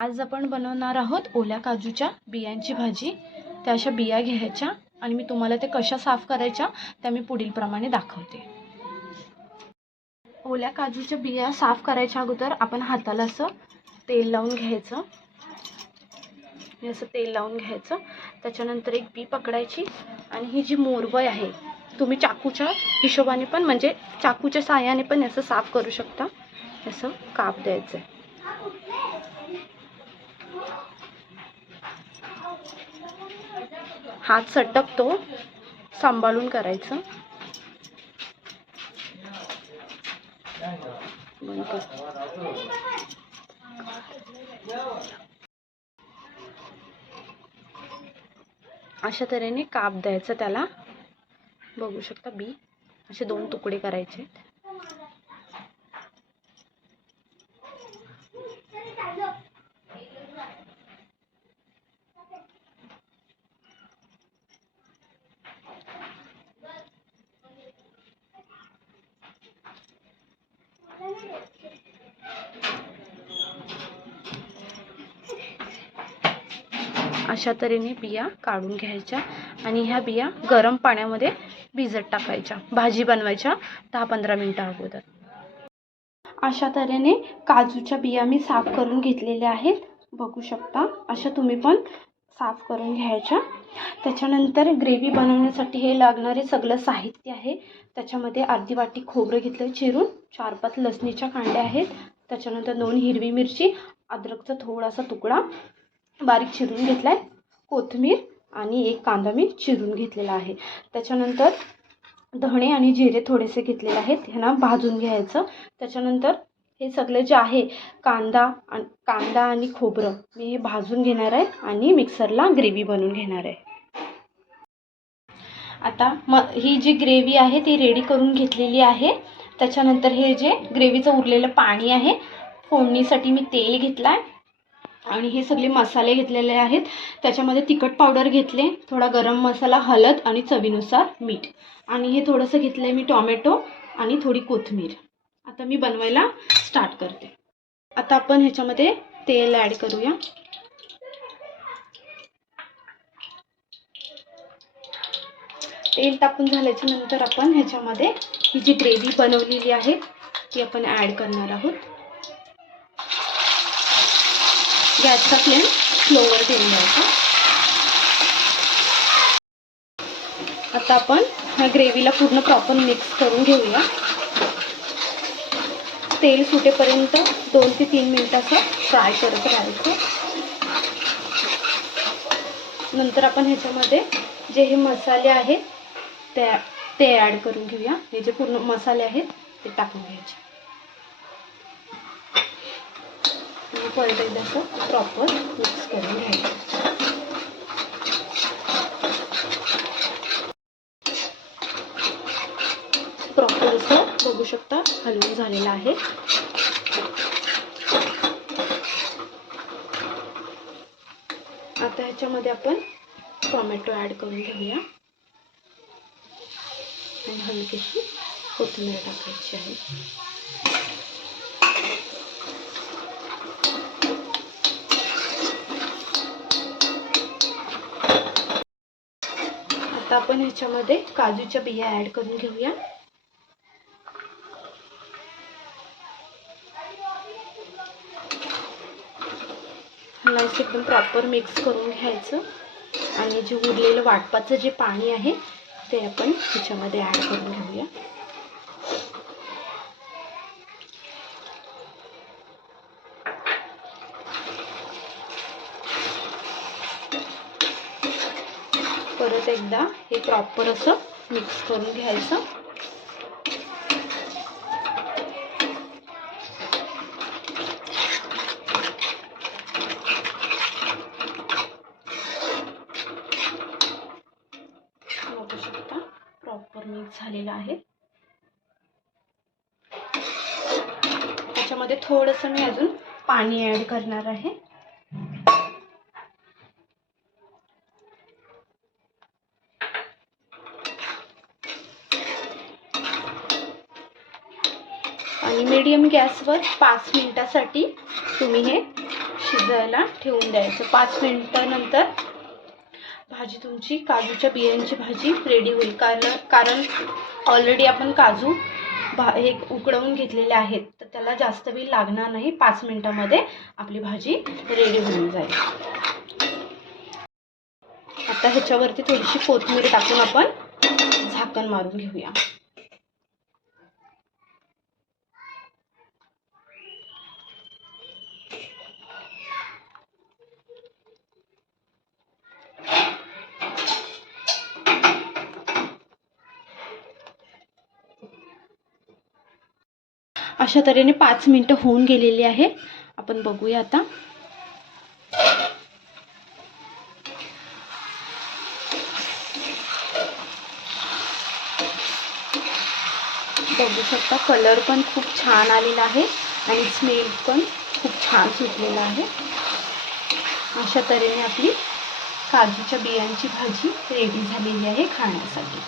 आज आपण बनवणार आहोत ओल्या काजूच्या बियांची भाजी. त्या अशा बिया घ्यायच्या आणि मी तुम्हाला ते कशा साफ करायच्या त्या मी पुढीलप्रमाणे दाखवते. ओल्या काजूच्या बिया साफ करायच्या अगोदर आपण हाताला असं तेल लावून घ्यायचं. हे असं तेल लावून घ्यायचं. त्याच्यानंतर एक बी पकडायची आणि ही जी मोरवय आहे तुम्ही चाकूच्या हिशोबाने पण म्हणजे चाकूच्या साह्याने पण याचं साफ करू शकता. असं काप द्यायचं आहे हात सटकतो सांभाळून करायचं. अशा तऱ्हेने काप द्यायचं त्याला. बघू शकता बी. असे दोन तुकडे करायचे. अशा तऱ्हेने बिया काढून घ्यायच्या आणि ह्या बिया गरम पाण्यामध्ये भिजत टाकायच्या. भाजी बनवायच्या दहा पंधरा मिनटं अगोदर. अशा तऱ्हेने काजूच्या बिया मी साफ करून घेतलेल्या आहेत. बघू शकता अशा तुम्ही पण साफ करून घ्यायच्या. त्याच्यानंतर ग्रेव्ही बनवण्यासाठी हे लागणारे सगळं साहित्य आहे. त्याच्यामध्ये अर्धी वाटी खोबरं घेतलं चिरून चार पाच लसणीच्या कांड्या आहेत. त्याच्यानंतर दोन हिरवी मिरची अद्रकचा थोडासा तुकडा बारीक चिरून घेतला आहे कोथिंबीर आणि एक कांदा मी चिरून घेतलेला आहे. त्याच्यानंतर धणे आणि जिरे थोडेसे घेतलेले आहेत. ह्यांना भाजून घ्यायचं. त्याच्यानंतर हे सगळं जे आहे कांदा आणि कांदा आणि खोबरं मी हे भाजून घेणार आहे आणि मिक्सरला ग्रेव्ही बनवून घेणार आहे. आता म ही जी ग्रेव्ही आहे ती रेडी करून घेतलेली आहे. त्याच्यानंतर हे जे ग्रेव्हीचं उरलेलं पाणी आहे फोडणीसाठी मी तेल घेतलं आहे आणि हे सगळे मसाले घेतलेले आहेत. त्याच्यामध्ये तिखट पावडर घेतले थोडा गरम मसाला हळद आणि चवीनुसार मीठ. आणि हे थोडंसं घेतलं आहे मी टॉमॅटो आणि थोडी कोथिंबीर. आता मी बनवायला स्टार्ट करते. आता आपण ह्याच्यामध्ये तेल ॲड करूया. तेल टाकून झाल्याच्यानंतर आपण ह्याच्यामध्ये ही जी ग्रेव्ही बनवलेली आहे ती आपण ॲड करणार आहोत. गॅसचा फ्लेम स्लोवर ठेवून द्यायचा. आता आपण ह्या ग्रेव्हीला पूर्ण प्रॉपर मिक्स करून घेऊया. तेल सुटेपर्यंत दोन ते तीन मिनिट असं फ्राय करत राहायचं. नंतर आपण ह्याच्यामध्ये जे हे मसाले आहेत ते ते ॲड करून घेऊया. हे जे पूर्ण मसाले आहेत ते टाकून घ्यायचे. परत एकदा असं प्रॉपर मिक्स करून घ्यायचं प्रॉपर असं बघू शकता हलवून झालेला आहे. आता ह्याच्यामध्ये आपण टोमॅटो ॲड करून घेऊया. आणि हलकीशी कोथिंबीर टाकायची आहे. आता आपण ह्याच्यामध्ये काजूच्या बिया ॲड करून घेऊया. ह्याला एकदम प्रॉपर मिक्स करून घ्यायचं. आणि जे उरलेलं वाटपाचं जे पाणी आहे ते आपण ह्याच्यामध्ये ॲड करून घेऊया. परत एकदा हे प्रॉपर असं मिक्स करून घ्यायचं बघू शकता प्रॉपर मिक्स झालेलं आहे. त्याच्यामध्ये थोडंसं मी अजून पाणी ॲड करणार आहे. आणि मीडियम गॅसवर पाच मिनिटासाठी तुम्ही हे शिजायला ठेवून द्यायचं. पाच मिनिटानंतर भाजी तुमची काजूच्या बियांची भाजी रेडी होईल. कारण कारण ऑलरेडी आपण काजू भा हे उकडवून घेतलेले आहेत. तर त्याला जास्त वेळ लागणार नाही. पाच मिनटामध्ये आपली भाजी रेडी होऊन जाईल. आता ह्याच्यावरती थोडीशी कोथिंबीर टाकून आपण झाकण मारून घेऊया. अशा तऱ्हेने पाच मिनटं होऊन गेलेली आहे. आपण बघूया आता. बघू शकता कलर पण खूप छान आलेला आहे आणि स्मेल पण खूप छान सुटलेला आहे. अशा तऱ्हेने आपली काजूच्या बियांची भाजी रेडी झालेली आहे खाण्यासाठी.